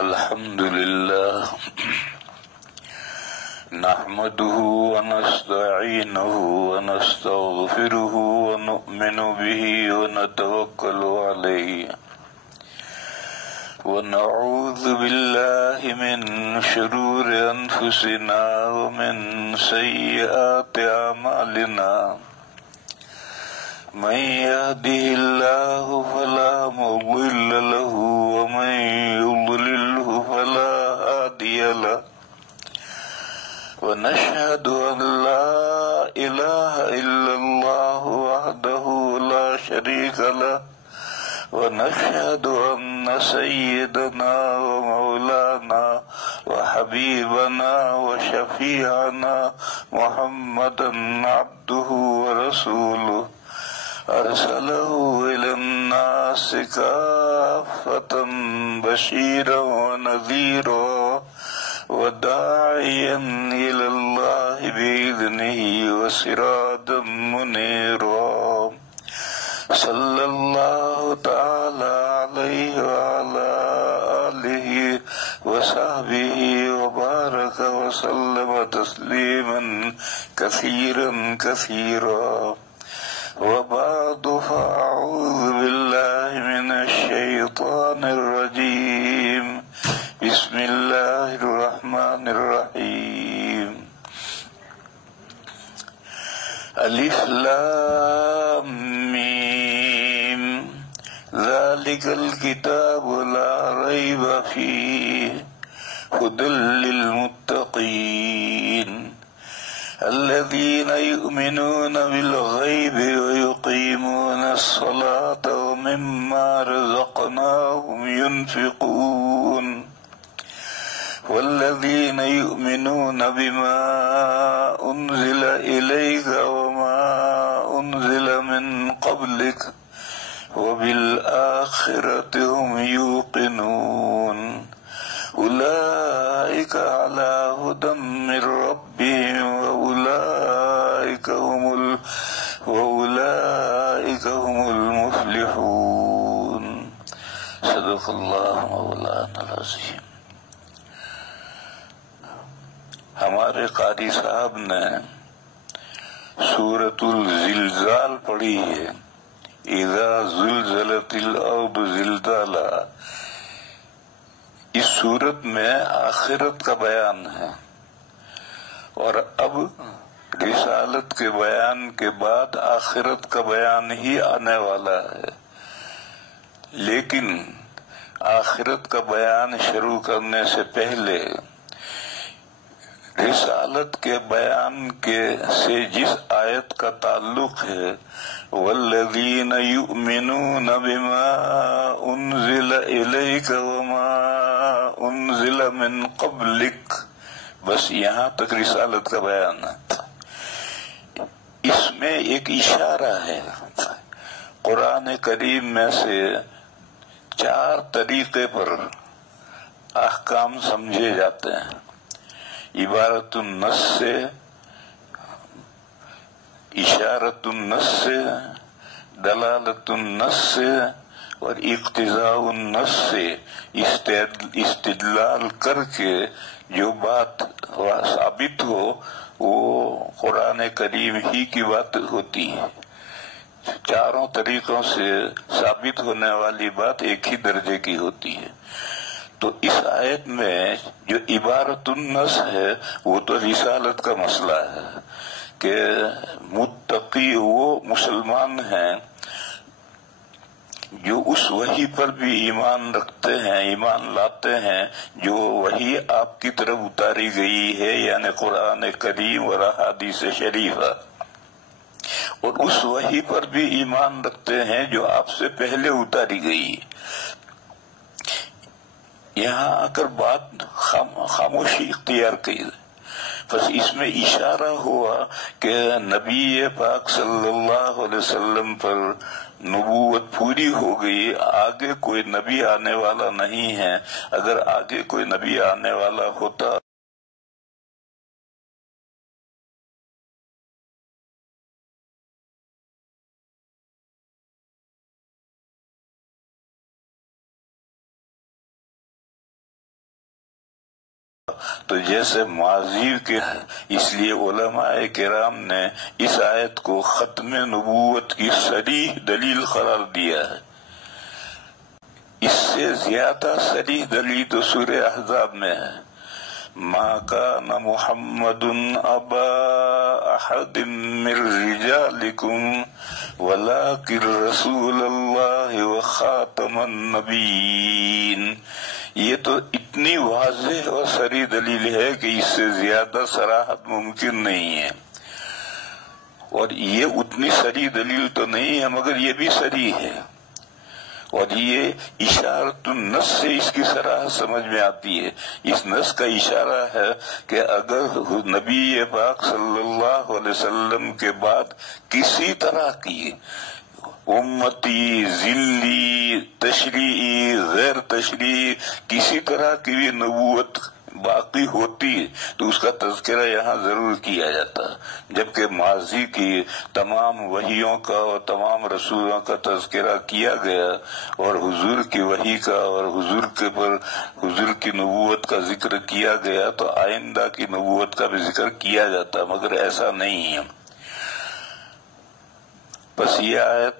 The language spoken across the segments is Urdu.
الحمد لله نحمده ونستعينه ونستغفره ونؤمن به ونتوكل عليه ونعوذ بالله من شرور أنفسنا ومن سيئات أعمالنا من يهده الله فلا مضل له ومن يضلله فلا هادي له ونشهد أن لا إله إلا الله وحده لا شريك له ونشهد أن سيدنا ومولانا وحبيبنا وشفيعنا محمدا عبده ورسوله أرسله إلى الناس كافة بشيرا ونذيرا وداعيا إلى الله بإذنه وسراجا منيرا صلى الله تعالى عليه وعلى آله وصحبه وبارك وسلم تسليما كثيرا كثيرا وبعد فأعوذ بالله من الشيطان الرجيم بسم الله الرحمن الرحيم ألف لام ميم ذلك الكتاب لا ريب فيه هدى للمتقين الذين يؤمنون بالغيب ويقيمون الصلاة ومما رزقناهم ينفقون والذين يؤمنون بما أنزل إليك وما أنزل من قبلك وبالآخرة هم يوقنون أولئك على هدى من ربهم وأولئك هم المفلحون صدق الله مولانا العظيم. ہمارے قاری صاحب نے سورۃ الزلزال پڑھی ہے، اذا زلزلت الارض زلزالها. اس سورت میں آخرت کا بیان ہے، اور اب رسالت کے بیان کے بعد آخرت کا بیان ہی آنے والا ہے. لیکن آخرت کا بیان شروع کرنے سے پہلے رسالت کے بیان سے جس آیت کا تعلق ہے، والذین یؤمنون بما انزل الیک وما انزل من قبلک، بس یہاں تک رسالت کا بیان ہے. اس میں ایک اشارہ ہے. قرآن کریم میں سے 4 طریقے پر احکام سمجھے جاتے ہیں: عبارت النص سے، اشارت النص سے، دلالت النص سے، اور اقتضاء النص سے. استدلال کر کے جو بات ثابت ہو وہ قرآن کریم ہی کی بات ہوتی ہے. 4 طریقوں سے ثابت ہونے والی بات ایک ہی درجے کی ہوتی ہے. تو اس آیت میں جو عبارت النص ہے وہ تو رسالت کا مسئلہ ہے کہ متقی وہ مسلمان ہیں جو اس وحی پر بھی ایمان رکھتے ہیں، ایمان لاتے ہیں جو وحی آپ کی طرف اتاری گئی ہے، یعنی قرآن کریم اور احادیث شریفہ، اور اس وحی پر بھی ایمان رکھتے ہیں جو آپ سے پہلے اتاری گئی. یہاں آ کر بات خاموشی اختیار کی. بس اس میں اشارہ ہوا کہ نبی پاک صلی اللہ علیہ وسلم پر نبوت پوری ہو گئی، آگے کوئی نبی آنے والا نہیں ہے. اگر آگے کوئی نبی آنے والا ہوتا تو جیسے ماضی کے، اس لیے علماء کرام نے اس آیت کو ختم نبوت کی صریح دلیل قرار دیا ہے۔ اس سے زیادہ صریح دلیل تو سورہ احزاب میں ہے، ما کان محمد ابا احد من رجالکم ولکن رسول اللہ وخاتم النبیین۔ یہ تو اتنی واضح اور صریح دلیل ہے کہ اس سے زیادہ صراحت ممکن نہیں ہے، اور یہ اتنی صریح دلیل تو نہیں ہے مگر یہ بھی صریح ہے، اور یہ اشارت النص سے اس کی صراحت سمجھ میں آتی ہے۔ اس نص کا اشارہ ہے کہ اگر نبی پاک صلی اللہ علیہ وسلم کے بعد کسی طرح کی امتی، ذلی، تشریعی، غیر تشریعی کسی طرح کی بھی نبوت باقی ہوتی تو اس کا تذکرہ یہاں ضرور کیا جاتا، جبکہ ماضی کی تمام وحیوں کا اور تمام رسولوں کا تذکرہ کیا گیا اور حضور کی وحی کا اور حضور کی نبوت کا ذکر کیا گیا، تو آئندہ کی نبوت کا بھی ذکر کیا جاتا، مگر ایسا نہیں ہے۔ بس یہ آیت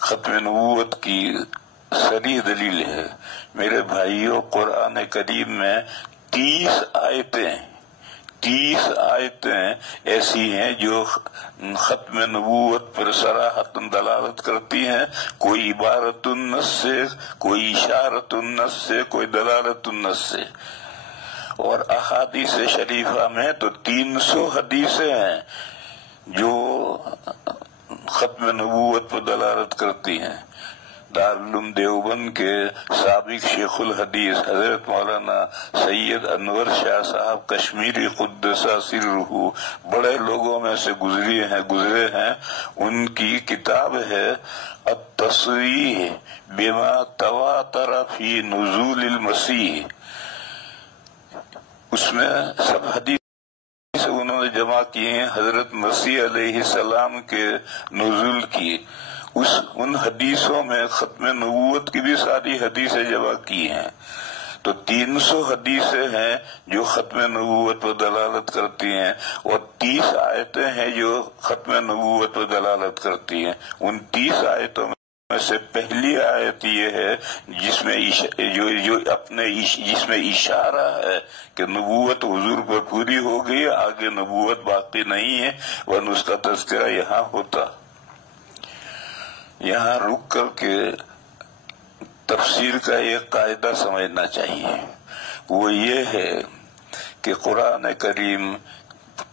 ختم نبوت کی صریح دلیل ہے۔ میرے بھائیوں، قرآن کریم میں 30 آیتیں ایسی ہیں جو ختم نبوت پر صراحتاً دلالت کرتی ہیں، کوئی عبارت النص سے، کوئی اشارت النص سے، کوئی دلالت النص سے۔ اور احادیث شریفہ میں تو 300 حدیثیں ہیں جو ختم نبوت پر دلالت کرتی ہیں۔ دارالعلوم دیوبند کے سابق شیخ الحدیث حضرت مولانا سید انور شاہ صاحب کشمیری قدس سرہ بڑے لوگوں میں سے گزرے ہیں، ان کی کتاب ہے التصریح بما تواتر فی نزول المسیح۔ اس میں سب حدیث انہوں نے جمع کی ہیں حضرت مسیح علیہ السلام کے نزول کی۔ ان حدیثوں میں ختم نبوت کی بھی ساری حدیثیں جمع کی ہیں، تو 300 حدیثیں ہیں جو ختم نبوت پر دلالت کرتی ہیں، اور 30 آیتیں ہیں جو ختم نبوت پر دلالت کرتی ہیں۔ ان 30 آیتوں میں سے پہلی آیت یہ ہے جس میں اشارہ ہے کہ نبوت حضور پر پوری ہو گئی، آگے نبوت باقی نہیں ہے، ورنہ اس کا تذکرہ یہاں ہوتا۔ یہاں رک کر کے تفسیر کا ایک قاعدہ سمجھنا چاہیے، وہ یہ ہے کہ قرآن کریم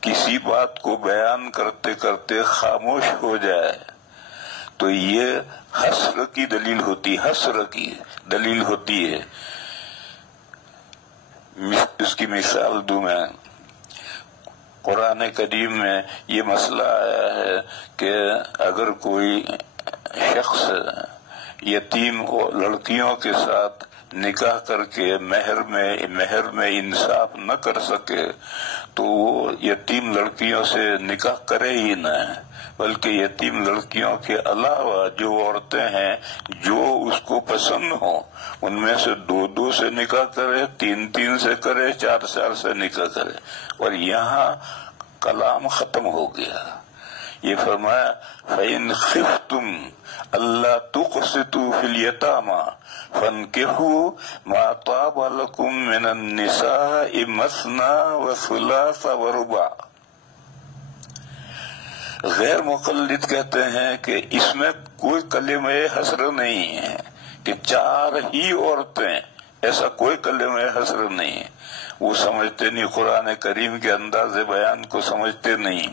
کسی بات کو بیان کرتے کرتے خاموش ہو جائے تو یہ حسر کی دلیل ہوتی ہے۔ اس کی مثال دوں میں، قرآن کریم میں یہ مسئلہ آیا ہے کہ اگر کوئی شخص یتیم لڑکیوں کے ساتھ نکاح کر کے مہر میں انصاف نہ کر سکے تو وہ یتیم لڑکیوں سے نکاح کرے ہی نہ، بلکہ یتیم لڑکیوں کے علاوہ جو عورتیں ہیں جو اس کو پسند ہوں ان میں سے 2 سے نکاح کرے، 3 سے کرے، 4 سے نکاح کرے۔ اور یہاں کلام ختم ہو گیا، یہ فرمایا فَإِنْ خِفْتُمْ أَلَّا تُقْسِطُوا فِي الْيَتَامَى فَانكِحُوا مَا طَابَ لَكُم مِّنَ النِّسَاءِ مَثْنَىٰ وَثُلَاثَ وَرُبَاعَ۔ غیر مقلد کہتے ہیں کہ اس میں کوئی کلمہ حسر نہیں ہے کہ 4 ہی عورتیں، ایسا کوئی کلمہ حسر نہیں ہے۔ وہ سمجھتے نہیں، قرآن کریم کے انداز بیان کو سمجھتے نہیں۔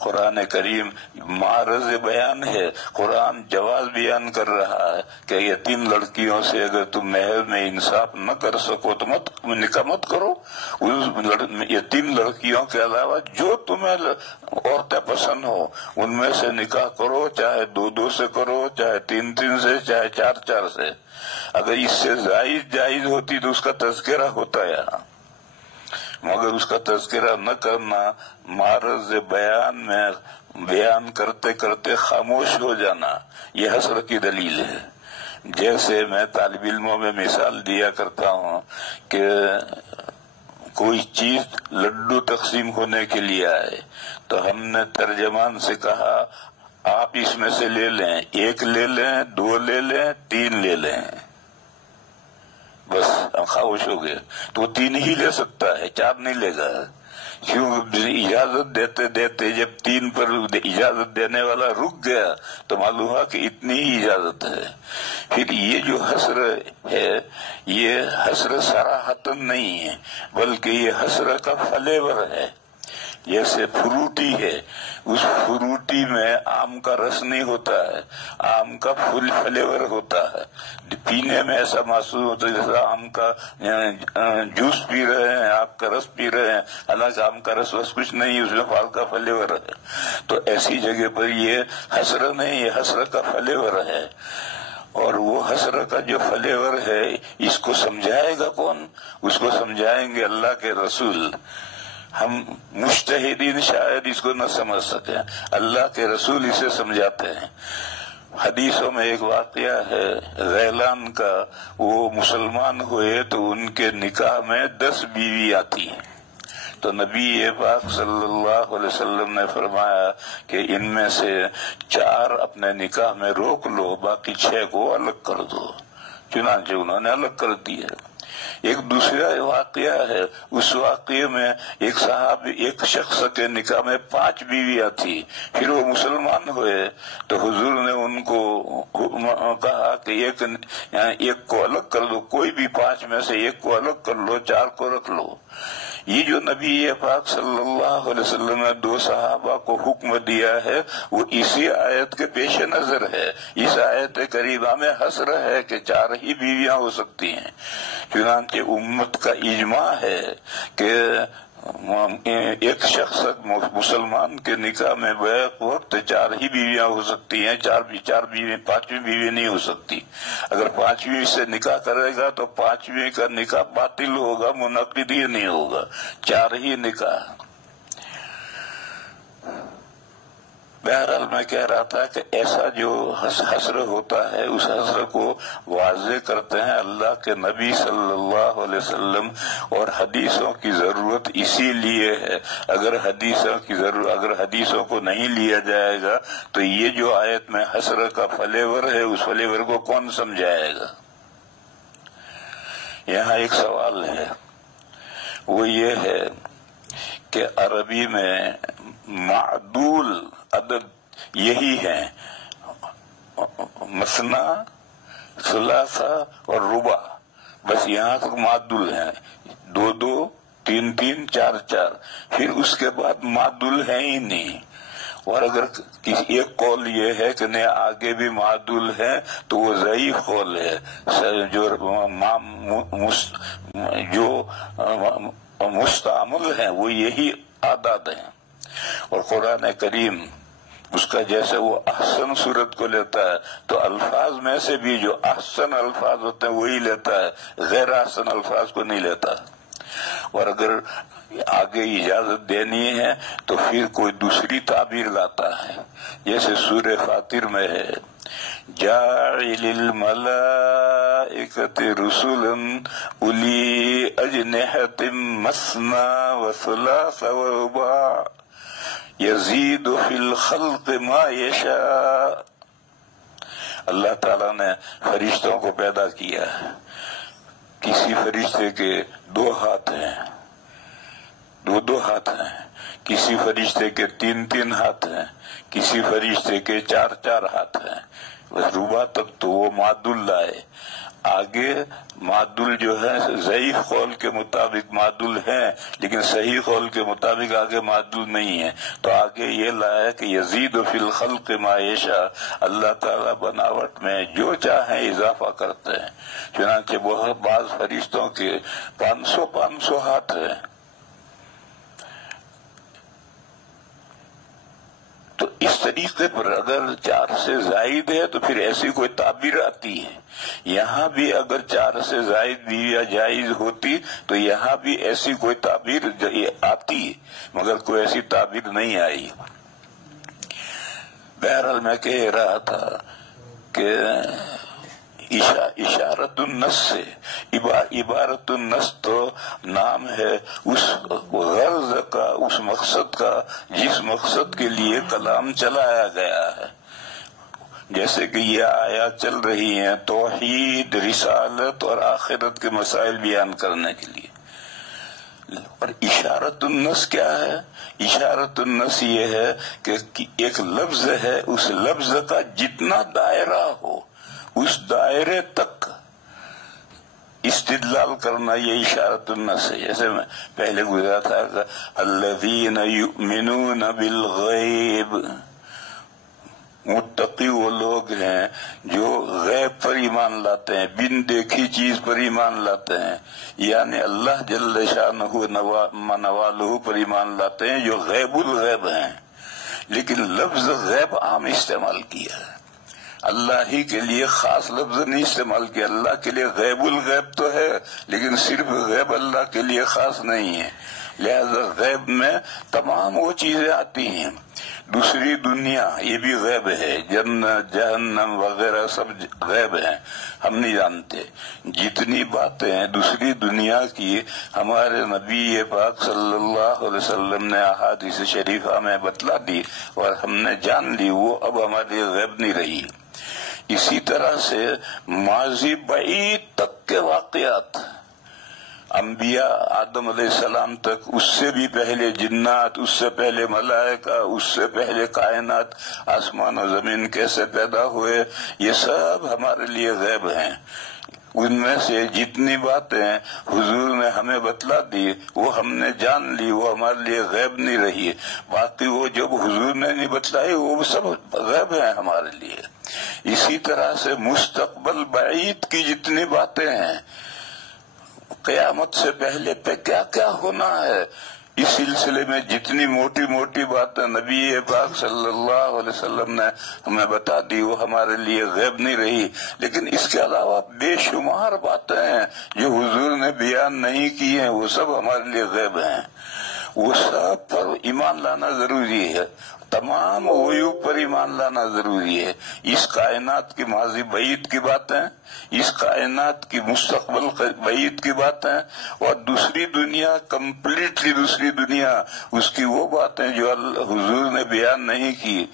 قرآن کریم معرض بیان ہے، قرآن جواز بیان کر رہا ہے کہ یتیم لڑکیوں سے اگر تم مہر میں انصاف نہ کر سکو تو نکاح مت کرو۔ یتیم لڑکیوں کے علاوہ جو تمہیں عورتیں پسند ہو ان میں سے نکاح کرو، چاہے 2 سے کرو، چاہے 3 سے، چاہے 4 سے۔ اگر اس سے زائد جائز ہوتی تو اس کا تذکرہ ہوتا یہاں، مگر اس کا تذکرہ نہ کرنا، معرض بیان میں بیان کرتے کرتے خاموش ہو جانا، یہ حسر کی دلیل ہے۔ جیسے میں طالب علموں میں مثال دیا کرتا ہوں کہ کوئی چیز لڈو تقسیم ہونے کے لیے آئے تو ہم نے ترجمان سے کہا آپ اس میں سے لے لیں، 1 لے لیں، 2 لے لیں، 3 لے لیں، بس ہم خاموش ہو گئے۔ تو وہ 3 ہی لے سکتا ہے، 4 نہیں لے گا۔ کیوں؟ اجازت دیتے دیتے جب 3 پر اجازت دینے والا رک گیا تو معلوم ہوا کہ اتنی ہی اجازت ہے۔ پھر یہ جو حسر ہے یہ حسر صراحتن نہیں ہے بلکہ یہ حسر کا فلیور ہے۔ جیسے فروٹی ہے، اس فروٹی میں آم کا رس نہیں ہوتا ہے، آم کا فلیور ہوتا ہے، پینے میں ایسا محسوس ہوتا ہے جیسا آم کا جوس پی رہے ہیں، آپ کا رس پی رہے ہیں، حالانکہ آم کا رس کچھ نہیں، اس میں پھل کا فلیور ہے۔ تو ایسی جگہ پر یہ حسرت نہیں، یہ حسرت کا فلیور ہے۔ اور وہ حسرت کا جو فلیور ہے اس کو سمجھائے گا کون؟ اس کو سمجھائیں گے اللہ کے رسول۔ ہم مجتہدین شاید اس کو نہ سمجھ سکیں، اللہ کے رسول اسے سمجھاتے ہیں۔ حدیثوں میں ایک واقعہ ہے غیلان کا، وہ مسلمان ہوئے تو ان کے نکاح میں 10 بیویاں تھیں، تو نبی پاک صلی اللہ علیہ وسلم نے فرمایا کہ ان میں سے 4 اپنے نکاح میں روک لو، باقی 6 کو الگ کر دو۔ چنانچہ انہوں نے الگ کر دیا۔ ایک دوسرا واقعہ ہے، اس واقعے میں ایک شخص کے نکاح میں 5 بیویاں تھی، پھر وہ مسلمان ہوئے تو حضور نے ان کو کہا کہ ایک کو الگ کر دو، کوئی بھی 5 میں سے 1 کو الگ کر لو، 4 کو رکھ لو۔ یہ جو نبی پاک صلی اللہ علیہ وسلم نے 2 صحابہ کو حکم دیا ہے وہ اسی آیت کے پیش نظر ہے۔ اس آیت کریمہ میں حسر ہے کہ 4 ہی بیویاں ہو سکتی ہیں، چنانچہ امت کا اجماع ہے کہ ایک شخص مسلمان کے نکاح میں بیک وقت 4 ہی بیویاں ہو سکتی ہیں، 4 بیوی 5ویں بیوی نہیں ہو سکتی۔ اگر 5ویں سے نکاح کرے گا تو 5ویں کا نکاح باطل ہوگا، منعقد ہی نہیں ہوگا، 4 ہی نکاح۔ بہرحال میں کہہ رہا تھا کہ ایسا جو حسر ہوتا ہے اس حسر کو واضح کرتے ہیں اللہ کے نبی صلی اللہ علیہ وسلم، اور حدیثوں کی ضرورت اسی لیے ہے۔ اگر حدیثوں کو نہیں لیا جائے گا تو یہ جو آیت میں حسر کا فلیور ہے اس فلیور کو کون سمجھائے گا؟ یہاں ایک سوال ہے، وہ یہ ہے کہ عربی میں معدول عدد یہی ہے، مثنا، ثلاثہ اور ربع، بس یہاں تک معدول ہیں، 2 2 3 3 4 4، پھر اس کے بعد معدول ہے ہی نہیں۔ اور اگر کسی ایک قول یہ ہے کہ نہیں آگے بھی معدول ہے تو وہ ضعیف قول ہے، جو مستعمل ہیں وہ یہی اعداد ہیں۔ اور قرآن کریم اس کا جیسے وہ احسن صورت کو لیتا ہے تو الفاظ میں سے بھی جو احسن الفاظ ہوتے ہیں وہی لیتا ہے، غیر احسن الفاظ کو نہیں لیتا۔ اور اگر آگے اجازت دینی ہے تو پھر کوئی دوسری تعبیر لاتا ہے، جیسے سورہ فاطر میں ہے جاعل الملائکۃ رسلا اولی اجنحۃ مثنی وثلاث ورباع یزید فی الخلق ما یشاء۔ اللہ تعالیٰ نے فرشتوں کو پیدا کیا ہے، کسی فرشتے کے 2 ہاتھ ہیں، 2 ہاتھ ہیں، کسی فرشتے کے 3 ہاتھ ہیں، کسی فرشتے کے 4 ہاتھ ہیں، بس ربع تک تو وہ معدول لائے۔ آگے معدول جو ہے ضعیف قول کے مطابق معدول ہیں لیکن صحیح قول کے مطابق آگے معدول نہیں ہے، تو آگے یہ لایا کہ یزید فی الخلق ما یشاء، اللہ تعالیٰ بناوٹ میں جو چاہیں اضافہ کرتے ہیں، چنانچہ بہت بعض فرشتوں کے 500 ہاتھ ہیں۔ تو اس طریقے پر اگر 4 سے زائد ہے تو پھر ایسی کوئی تعبیر آتی ہے، یہاں بھی اگر 4 سے زائد بھی یا جائز ہوتی تو یہاں بھی ایسی کوئی تعبیر آتی، مگر کوئی ایسی تعبیر نہیں آئی۔ بہرحال میں کہہ رہا تھا کہ اشارت النس سے عبارت النس تو نام ہے اس غرض کا، اس مقصد کا جس مقصد کے لیے کلام چلایا گیا ہے. جیسے کہ یہ آیات چل رہی ہیں توحید، رسالت اور آخرت کے مسائل بیان کرنے کے لیے. اور اشارت النس کیا ہے؟ اشارت النس یہ ہے کہ ایک لفظ ہے، اس لفظ کا جتنا دائرہ ہو اس دائرے تک استدلال کرنا، یہ اشارت النس ہے. جیسے میں پہلے گزرا تھا کہ الذین یؤمنون بالغیب، متقی وہ لوگ ہیں جو غیب پر ایمان لاتے ہیں، بن دیکھی چیز پر ایمان لاتے ہیں، یعنی اللہ جل شانہ نوالہ پر ایمان لاتے ہیں جو غیب الغیب ہیں. لیکن لفظ غیب عام استعمال کیا ہے، اللہ ہی کے لیے خاص لفظ نہیں استعمال کیا. اللہ کے لیے غیب الغیب تو ہے لیکن صرف غیب اللہ کے لیے خاص نہیں ہے. لہذا غیب میں تمام وہ چیزیں آتی ہیں. دوسری دنیا یہ بھی غیب ہے، جنت جہنم وغیرہ سب غیب ہیں، ہم نہیں جانتے. جتنی باتیں ہیں دوسری دنیا کی ہمارے نبی پاک صلی اللہ علیہ وسلم نے احادیث شریفہ میں بتلا دی اور ہم نے جان لی، وہ اب ہمارے لیے غیب نہیں رہی. اسی طرح سے ماضی بعید تک کے واقعات، انبیاء آدم علیہ السلام تک، اس سے بھی پہلے جنات، اس سے پہلے ملائکہ، اس سے پہلے کائنات، آسمان و زمین کیسے پیدا ہوئے، یہ سب ہمارے لیے غیب ہیں. ان میں سے جتنی باتیں حضور نے ہمیں بتلا دی وہ ہم نے جان لی، وہ ہمارے لیے غیب نہیں رہی. باقی وہ جب حضور نے نہیں بتلائی وہ سب غیب ہیں ہمارے لیے. اسی طرح سے مستقبل بعید کی جتنی باتیں ہیں، قیامت سے پہلے پہ کیا کیا ہونا ہے، اس سلسلے میں جتنی موٹی موٹی باتیں نبی پاک صلی اللہ علیہ وسلم نے ہمیں بتا دی وہ ہمارے لیے غیب نہیں رہی. لیکن اس کے علاوہ بے شمار باتیں ہیں جو حضور نے بیان نہیں کی ہیں، وہ سب ہمارے لیے غیب ہیں. وہ سب پر ایمان لانا ضروری ہے، تمام غیوب پر ایمان لانا ضروری ہے. اس کائنات کی ماضی بعید کی باتیں، اس کائنات کی مستقبل بعید کی باتیں، اور دوسری دنیا، کمپلیٹلی دوسری دنیا، اس کی وہ باتیں جو حضور نے بیان نہیں کی،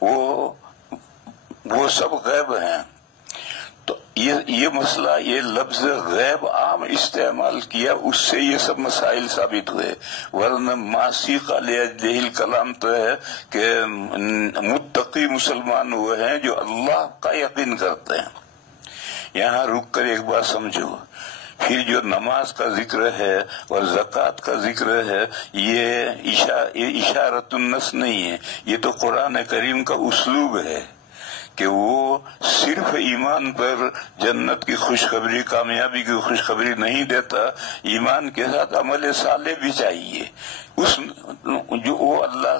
وہ سب غیب ہیں. تو یہ مسئلہ، یہ لفظ غیب عام استعمال کیا، اس سے یہ سب مسائل ثابت ہوئے. ورنہ ماسیق علیہ الکلام تو ہے کہ متقی مسلمان وہ ہیں جو اللہ کا یقین کرتے ہیں. یہاں رک کر ایک بات سمجھو، پھر جو نماز کا ذکر ہے اور زکوٰۃ کا ذکر ہے، یہ اشارت النس نہیں ہے، یہ تو قرآن کریم کا اسلوب ہے کہ وہ صرف ایمان پر جنت کی خوشخبری، کامیابی کی خوشخبری نہیں دیتا، ایمان کے ساتھ عمل صالح بھی چاہیے. وہ اللہ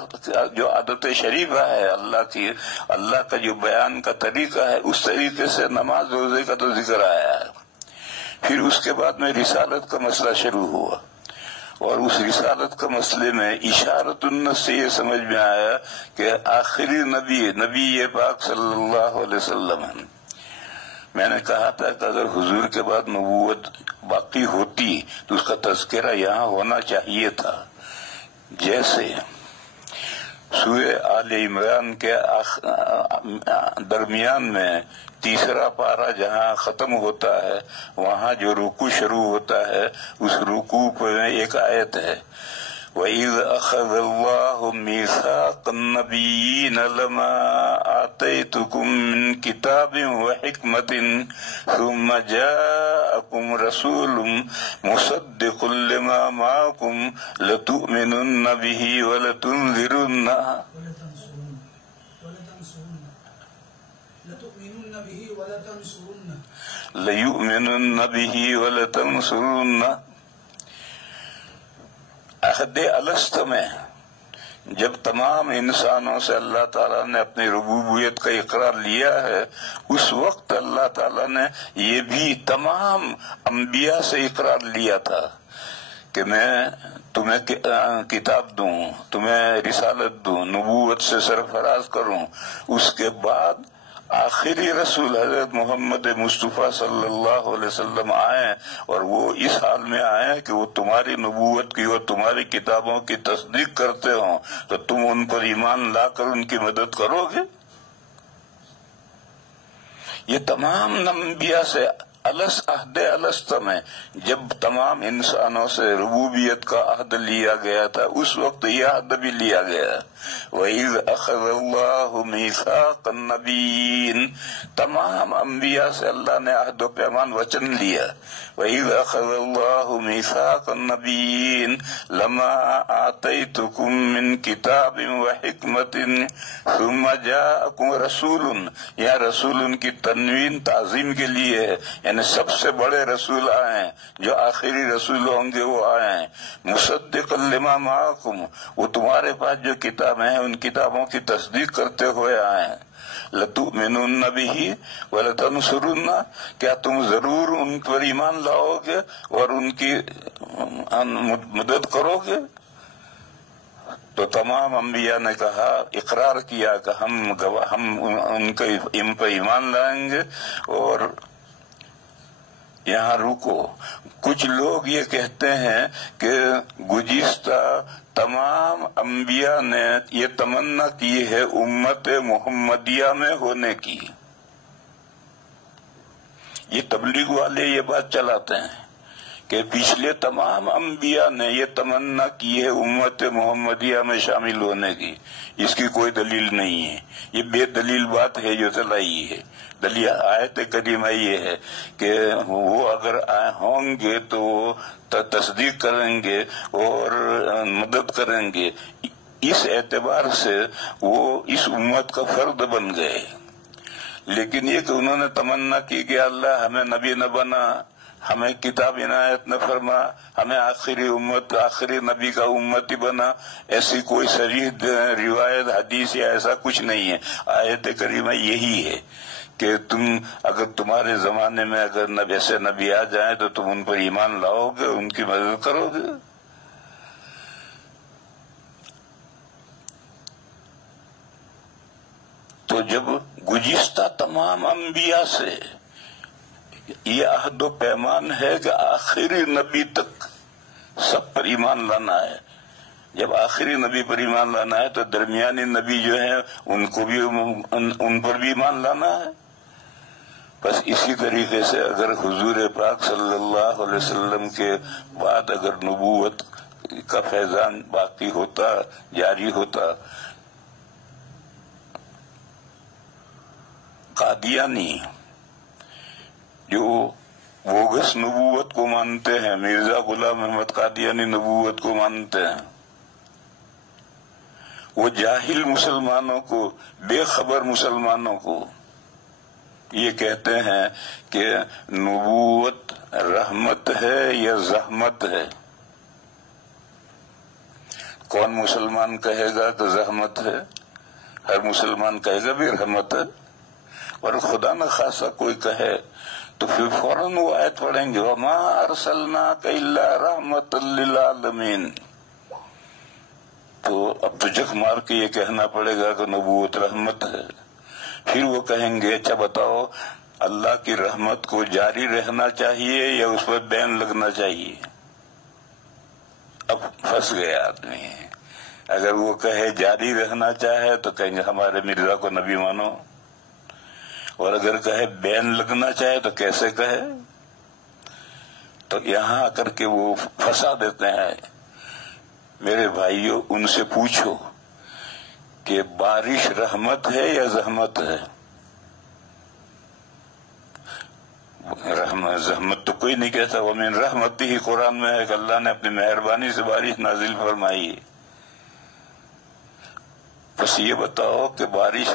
جو عادت شریفہ ہے اللہ کا جو بیان کا طریقہ ہے، اس طریقے سے نماز روزے کا تو ذکر آیا ہے. پھر اس کے بعد میں رسالت کا مسئلہ شروع ہوا، اور اس رسالت کا مسئلے میں اشارت النس سے یہ سمجھ میں آیا کہ آخری نبی پاک صلی اللہ علیہ وسلم. میں نے کہا تھا کہ اگر حضور کے بعد نبوت باقی ہوتی تو اس کا تذکرہ یہاں ہونا چاہیے تھا. جیسے سورہ آل عمران کے درمیان میں تیسرا پارہ جہاں ختم ہوتا ہے، وہاں جو رکوع شروع ہوتا ہے، اس رکوع پر ایک آیت ہے، وَإِذْ أَخَذَ اللَّهُ مِيثَاقَ النَّبِيِّينَ لَمَا آتَيْتُكُم مِّن كِتَابٍ وَحِكْمَةٍ ثُمَّ جَاءَكُمْ رَسُولٌ مُصَدِّقٌ لِّمَا مَعَكُمْ لَتُؤْمِنُنَّ بِهِ وَلَتُنذِرُنَّهُ لَيُؤْمِنُنَّ بِهِ وَلَتَنصُرُنَّهُ. عہد الست میں جب تمام انسانوں سے اللہ تعالیٰ نے اپنی ربوبیت کا اقرار لیا ہے، اس وقت اللہ تعالیٰ نے یہ بھی تمام انبیاء سے اقرار لیا تھا کہ میں تمہیں کتاب دوں، تمہیں رسالت دوں، نبوت سے سرفراز کروں. اس کے بعد آخری رسول حضرت محمد مصطفیٰ صلی اللہ علیہ وسلم آئے اور وہ اس حال میں آئے کہ وہ تمہاری نبوت کی اور تمہاری کتابوں کی تصدیق کرتے ہوں، تو تم ان پر ایمان لا کر ان کی مدد کرو گے؟ یہ تمام انبیاء سے عہد الست میں جب تمام انسانوں سے ربوبیت کا عہد لیا گیا تھا، اس وقت یہ عہد بھی لیا گیا۔ وَإِذْ أَخَذَ اللَّهُ مِيثَاقَ النَّبِيِّينَ، تمام انبیاء سے اللہ نے عہد و پیمان وچن لیا۔ وَإِذْ أَخَذَ اللَّهُ مِيثَاقَ النَّبِيِّينَ لَمَا آتَيْتُكُم مِّن كِتَابٍ وَحِكْمَةٍ ثُمَّ جَاءَكُمْ رَسُولٌ، یا رسول کی تنوین تعظیم کے لیے ہے، یعنی سب سے بڑے رسول آئے ہیں، جو آخری رسول ہوں گے وہ آئے ہیں۔ مصدقا لما معکم، وہ تمہارے پاس جو کتابیں ہیں ان کتابوں کی تصدیق کرتے ہوئے آئے ہیں۔ لتؤمنن بہ ولتنصرن، کیا تم ضرور ان پر ایمان لاؤ گے اور ان کی مدد کرو گے؟ تو تمام انبیاء نے کہا، اقرار کیا کہ ہم ان پر ایمان لائیں گے۔ اور یہاں رکو، کچھ لوگ یہ کہتے ہیں کہ گزشتہ تمام انبیاء نے یہ تمنا کی ہے امت محمدیہ میں ہونے کی۔ یہ تبلیغ والے یہ بات چلاتے ہیں کہ پچھلے تمام انبیاء نے یہ تمنا کی ہے امت محمدیہ میں شامل ہونے کی۔ اس کی کوئی دلیل نہیں ہے، یہ بے دلیل بات ہے جو چلائی ہے۔ دلیل آیت کریمہ یہ ہے کہ وہ اگر ہوں گے تو وہ تصدیق کریں گے اور مدد کریں گے، اس اعتبار سے وہ اس امت کا فرد بن گئے۔ لیکن یہ کہ انہوں نے تمنا کی کہ اللہ ہمیں نبی نہ بنا، ہمیں کتاب عنایت نہ فرما، ہمیں آخری نبی کا امتی بنا، ایسی کوئی صریح روایت حدیث یا ایسا کچھ نہیں ہے۔ آیت کریمہ یہی ہے کہ اگر تمہارے زمانے میں اگر ایسے نبی آ جائیں تو تم ان پر ایمان لاؤ گے، ان کی مدد کرو گے۔ تو جب گزشتہ تمام انبیاء سے یہ عہد و پیمان ہے کہ آخری نبی تک سب پر ایمان لانا ہے، جب آخری نبی پر ایمان لانا ہے تو درمیانی نبی جو ہیں ان پر بھی ایمان لانا ہے۔ بس اسی طریقے سے اگر حضور پاک صلی اللہ علیہ وسلم کے بعد اگر نبوت کا فیضان باقی ہوتا، جاری ہوتا، قادیانی جو بوگس نبوت کو مانتے ہیں، مرزا غلام احمد قادیانی نبوت کو مانتے ہیں، وہ جاہل مسلمانوں کو، بے خبر مسلمانوں کو یہ کہتے ہیں کہ نبوت رحمت ہے یا زحمت ہے۔ کون مسلمان کہے گا کہ زحمت ہے؟ ہر مسلمان کہے گا بھی رحمت ہے۔ اور خدا نہ خاصا کوئی کہے تو پھر فوراً وہ آیت پڑھیں گے، وَمَا أَرْسَلْنَاكَ إِلَّا رَحْمَةً لِّلْعَالَمِينَ۔ تو اب تو جک مار کے یہ کہنا پڑے گا کہ نبوت رحمت ہے۔ پھر وہ کہیں گے اچھا بتاؤ اللہ کی رحمت کو جاری رہنا چاہیے یا اس پر بین لگنا چاہیے؟ اب پھنس گیا آدمی۔ اگر وہ کہے جاری رہنا چاہے تو کہیں گے ہمارے مرزا کو نبی مانو، اور اگر کہے بین لگنا چاہے تو کیسے کہے؟ تو یہاں آ کر کے وہ پھنسا دیتے ہیں۔ میرے بھائیوں، ان سے پوچھو کہ بارش رحمت ہے یا زحمت ہے؟ زحمت تو کوئی نہیں کہتا۔ وَمِن رحمتہ قرآن میں ہے کہ اللہ نے اپنی مہربانی سے بارش نازل فرمائی ہے۔ بس یہ بتاؤ کہ بارش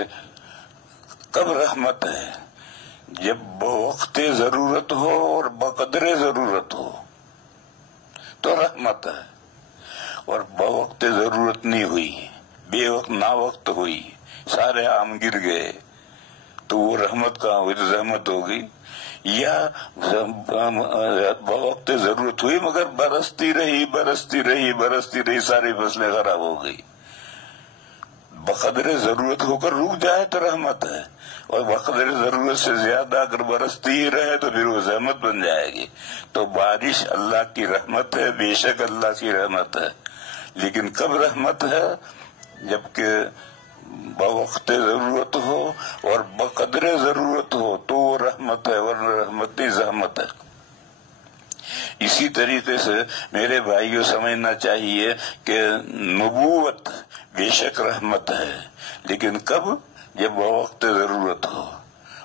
کب رحمت ہے؟ جب بوقت ضرورت ہو اور بقدر ضرورت ہو تو رحمت ہے، اور بوقت ضرورت نہیں ہوئی، بے وقت نا وقت ہوئی، سارے آم گر گئے تو وہ رحمت کہاں ہوئی؟ تو زحمت ہوگی۔ یا بوقت ضرورت ہوئی مگر برستی رہی ساری فصلیں خراب ہو گئی۔ بقدر ضرورت ہو کر رک جائے تو رحمت ہے، اور بقدر ضرورت سے زیادہ اگر برستی ہی رہے تو پھر وہ زحمت بن جائے گی۔ تو بارش اللہ کی رحمت ہے، بے شک اللہ کی رحمت ہے، لیکن کب رحمت ہے؟ جبکہ بوقت ضرورت ہو اور بقدر ضرورت ہو تو وہ رحمت ہے، ورنہ رحمت نہیں زحمت ہے۔ اسی طریقے سے میرے بھائیوں سمجھنا چاہیے کہ نبوت بے شک رحمت ہے، لیکن کب؟ جب بوقت ضرورت ہو،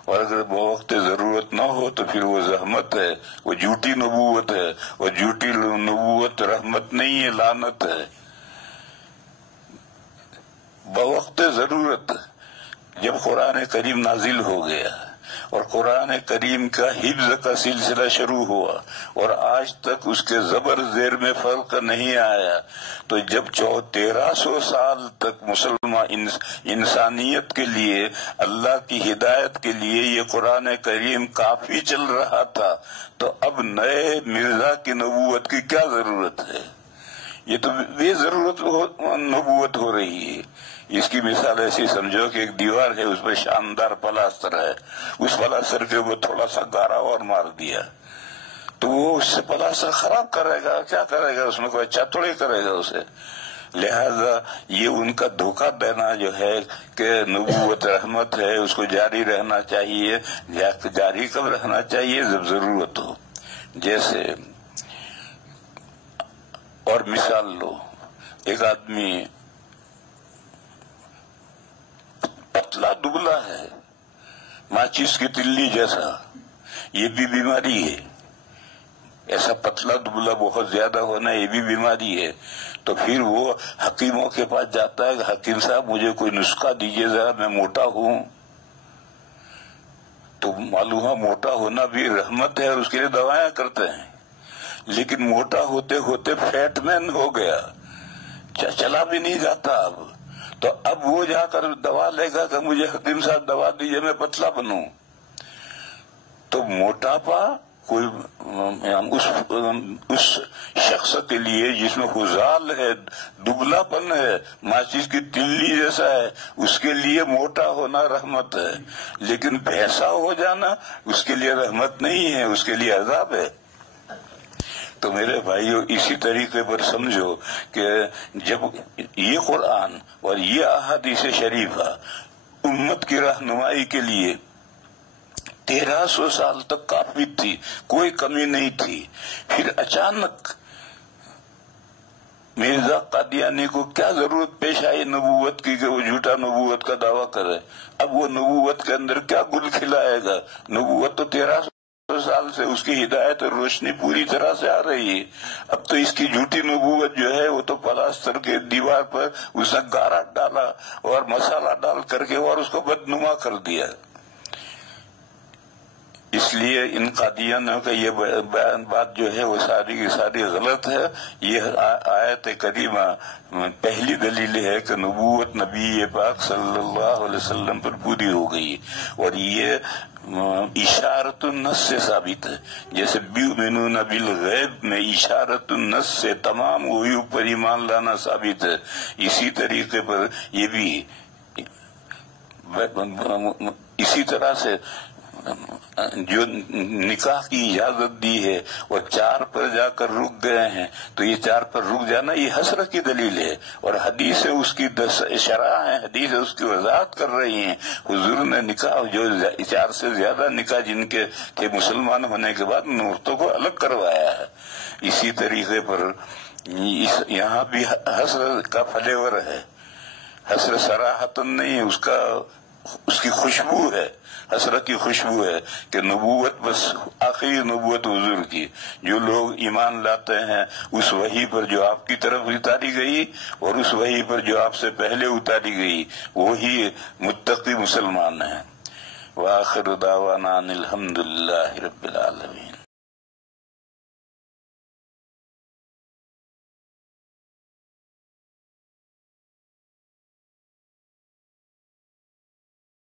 اور اگر بوقت ضرورت نہ ہو تو پھر وہ زحمت ہے، وہ جھوٹی نبوت ہے، اور جھوٹی نبوت رحمت نہیں ہے، لعنت ہے۔ بوقت ضرورت جب قرآن کریم نازل ہو گیا اور قرآن کریم کا حفظ کا سلسلہ شروع ہوا اور آج تک اس کے زبر زیر میں فرق نہیں آیا، تو جب 1300 سال تک مسلمان انسانیت کے لیے، اللہ کی ہدایت کے لیے یہ قرآن کریم کافی چل رہا تھا، تو اب نئے مرزا کی نبوت کی کیا ضرورت ہے؟ یہ تو بے ضرورت نبوت ہو رہی ہے۔ اس کی مثال ایسی سمجھو کہ ایک دیوار ہے، اس پہ شاندار پلاسٹر ہے، اس پلاسٹر کے اوپر تھوڑا سا گارا اور مار دیا تو وہ اس سے پلاسٹر خراب کرے گا، کیا کرے گا؟ اس میں کوئی اچھا تھوڑی کرے گا اسے۔ لہذا یہ ان کا دھوکہ دینا جو ہے کہ نبوت رحمت ہے، اس کو جاری رہنا چاہیے، جاری کب رہنا چاہیے؟ جب ضرورت ہو۔ جیسے اور مثال لو، ایک آدمی پتلا دبلا ہے، ماچس کی تلی جیسا، یہ بھی بیماری ہے۔ ایسا پتلا دبلا بہت زیادہ ہونا یہ بھی بیماری ہے۔ تو پھر وہ حکیموں کے پاس جاتا ہے کہ حکیم صاحب مجھے کوئی نسخہ دیجیے ذرا، میں موٹا ہوں۔ تو معلوم ہے موٹا ہونا بھی رحمت ہے اور اس کے لیے دوائیں کرتے ہیں، لیکن موٹا ہوتے ہوتے فیٹ مین ہو گیا، چلا بھی نہیں جاتا اب۔ تو اب وہ جا کر دوا لے گا کہ مجھے حکیم صاحب دوا دیجیے میں پتلا بنوں۔ تو موٹاپا کوئی اس شخص کے لیے جس میں خزال ہے، دبلا پن ہے، ماچس کی تلی جیسا ہے، اس کے لیے موٹا ہونا رحمت ہے، لیکن بھینسا ہو جانا اس کے لیے رحمت نہیں ہے، اس کے لیے عذاب ہے۔ تو میرے بھائیو اسی طریقے پر سمجھو کہ جب یہ قرآن اور یہ احادیث شریفہ امت کی رہنمائی کے لیے 1300 سال تک کافی تھی، کوئی کمی نہیں تھی، پھر اچانک مرزا قادیانی کو کیا ضرورت پیش آئی نبوت کی کہ وہ جھوٹا نبوت کا دعویٰ کرے؟ اب وہ نبوت کے اندر کیا گل کھلائے گا؟ نبوت تو 1300 سال سے اس کی ہدایت اور روشنی پوری طرح سے آ رہی ہے۔ اب تو اس کی جھوٹی نبوت جو ہے وہ تو پلاسٹر کے دیوار پر اس نے گارا ڈالا اور مسالہ ڈال کر کے اور اس کو بدنما کر دیا۔ اس لیے ان قادیانوں کا یہ بات جو ہے وہ ساری کی ساری غلط ہے۔ یہ آیت کریمہ پہلی دلیل ہے کہ نبوت نبی پاک صلی اللہ علیہ وسلم پر پوری ہو گئی، اور یہ اشارت النص سے ثابت ہے۔ جیسے بیؤمنون بالغیب میں اشارت النص سے تمام غیوب پر ایمان لانا ثابت ہے، اسی طریقے پر یہ بھی اسی طرح سے جو نکاح کی اجازت دی ہے اور 4 پر جا کر رک گئے ہیں، تو یہ 4 پر رک جانا یہ حسرت کی دلیل ہے، اور حدیث اس کی شرح ہے، حدیث اس کی وضاحت کر رہی ہیں۔ حضور نے نکاح جو 4 سے زیادہ نکاح جن کے تھے مسلمان ہونے کے بعد عورتوں کو الگ کروایا ہے۔ اسی طریقے پر یہاں بھی حسر کا فلیور ہے، حسر صراحتن نہیں، اس کی خوشبو ہے، حسرت کی خوشبو ہے کہ نبوت بس آخری نبوت حضور کی، جو لوگ ایمان لاتے ہیں اس وحی پر جو آپ کی طرف اتاری گئی اور اس وحی پر جو آپ سے پہلے اتاری گئی، وہی متقی مسلمان ہیں۔ وآخر دعوانا ان الحمدللہ رب العالمین۔